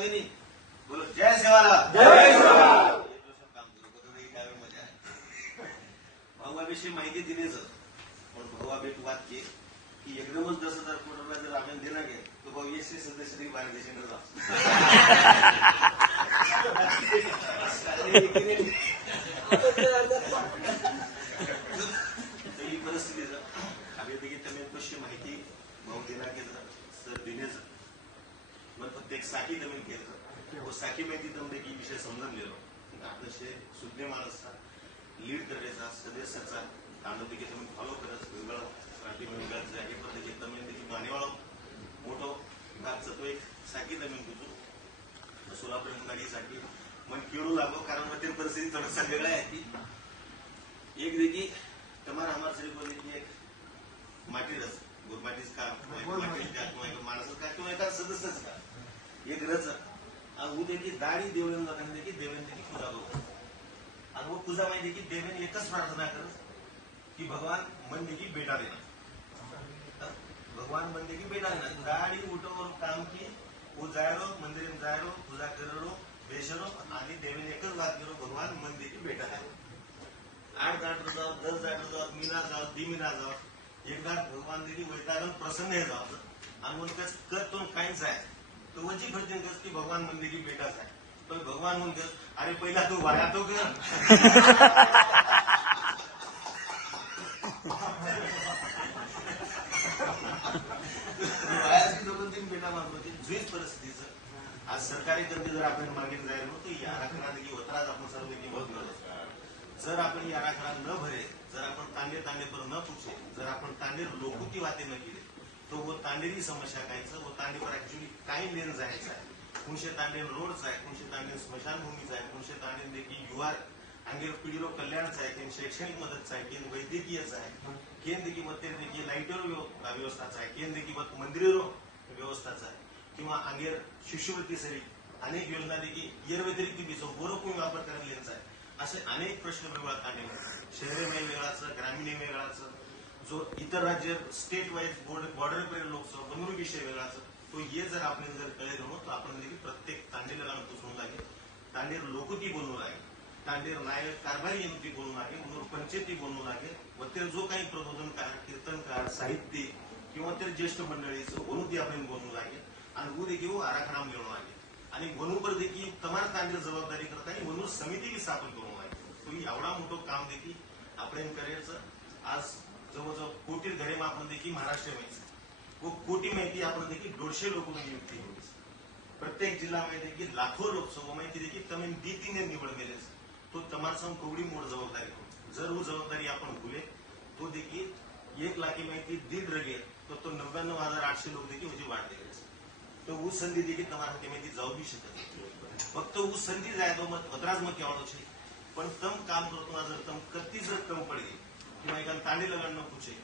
की नाही. बोलो जय सेवालाल जय सेवालाल. एक वर्ष काम करू बघा ही काय मजा आहे. भाऊबाविषयी माहिती दिलीच. पण भाऊबा भेट वाक्य की एकदमच दस हजार कोटी रुपये जर आपण देणार गे तो भाऊ एकशे सदस्य तरी बाहेर देशांकडे तर ही परिस्थिती जर आम्ही देखील તમે कशी माहिती भाऊ देणार केलं सर देण्याचं मग फक्त एक साखी जमीन केलं. वो साखी माहिती जमले म्हणजे विषय समजून गेलो. आपल्याशे सुज्ञ माणूस लीड करायचा सदस्याचा तांदुळी जमीन फॉलो करत वेगळा साठी वेगळाचं आहे पण त्याची जमीन त्याची मानेवाळो मोठो. भागचा तो एक साखी जमीन तुझू सोलापूर मुलांसाठी मग खेळू लागो कारण मग ते परिस्थिती थोडंसं वेगळा आहे. ती एक देखील एक रचक आणि उद्या की दाढी देवळून जाताना देखी देवेन देखील पूजा करतो आणि वो पूजा माहिती की देवेन एकच प्रार्थना करत की भगवान मन देखी बेटा देना भगवान मन की बेटा देना दाढी उठवून काम की वो जायरो मंदिर में जायरो पूजा करो बेसरो आणि देवेन एकच बात करो भगवान मंदिर की बेटा देना आठ जाट जाओ दस जाट जाओ मीना जाओ दी मीना जाओ एकदा भगवान देखी वैतागन प्रसन्न हे जाओ आणि मग त्याच कर तो काहीच आहे. तो वची फरते कस की भगवान मंदिर की बेटाच आहे पण भगवान म्हणतो अरे पहिला तू वाया तो कर. वायाची दोन बेटा मारतो ती जुईच परिस्थितीचं आज सरकारी कर्ज जर आपण मागितलं जाहीर होतो या आराखडा देखील होताच आपण सर्व देखील बहुत गरज जर आपण या आराखडा न भरे जर आपण तांडे तांडे पर न पूछे जर आपण तांडे लोकोकी वाते न केले तो वो तांडेरी समस्या कायचं वो तांडे पर ऍक्च्युली काय लेन जायचं आहे कुणशे तांडेन रोडचा आहे कुणशे तांडेन स्मशानभूमीचा आहे कुणशे तांडेन देखील युवार अंगेर पिढीरो कल्याणचा आहे केन शैक्षणिक मदतचा आहे केन वैद्यकीयचा आहे केन देखील मग देखील लाईटर व्यवस्थाचा आहे केन देखील मत मंदिरो व्यवस्थाचा आहे किंवा अंगेर शिष्यवृत्ती सरी अनेक योजना देखील येर व्यतिरिक्त बीचो बोरो कोणी वापर करायला आहे असे अनेक प्रश्न वेगळा तांडेन शहरेमय वेगळाचं ग्रामीण वेगळाचं जो इतर राज्य स्टेट वाईज बोर्ड बॉर्डर पर्यंत लोकसभा बनवून विषय वेगळाचं तो ये जर आपण जर कळे म्हणून तर आपण देखील प्रत्येक तांडेला लावून लागेल. तांडेर लोकती बनवून लागेल. तांडेर नायक कारभारी येणती बोलू लागेल. म्हणून पंचायती बनवून लागेल. व ते जो काही प्रबोधनकार कीर्तनकार साहित्यिक किंवा ते ज्येष्ठ मंडळीचं म्हणून ती आपण बोलू लागेल. आणि वो देखील आराखडा मिळवून लागेल. आणि वनूपर देखील तमार तांडेर जबाबदारी करता आणि वनू समिती स्थापन करून लागेल. तो एवढा मोठं काम देखील आपण करायचं. आज जवळजवळ कोटी घरे देखील महाराष्ट्र माहिती व कोटी माहिती आपण देखील दोनशे लोक नियुक्ती होईल प्रत्येक जिल्हा माहिती देखील लाखो लोकसभा माहिती देखील तमें दी निवड केले तो तमार सांग कवडी मोड जबाबदारी जर वो जबाबदारी आपण भुले तो देखील एक लाखी माहिती दीड रगे तर तो नव्याण्णव हजार आठशे लोक देखील होती वाढ दिले तर ऊस संधी देखील तमार हाती माहिती जाऊ बी शकत फक्त ऊस संधी जाय तो मत अदराज मत केवळ पण तम काम करतो जर तम करती जर पडली किंवा एका तांडी लगाड न पूछे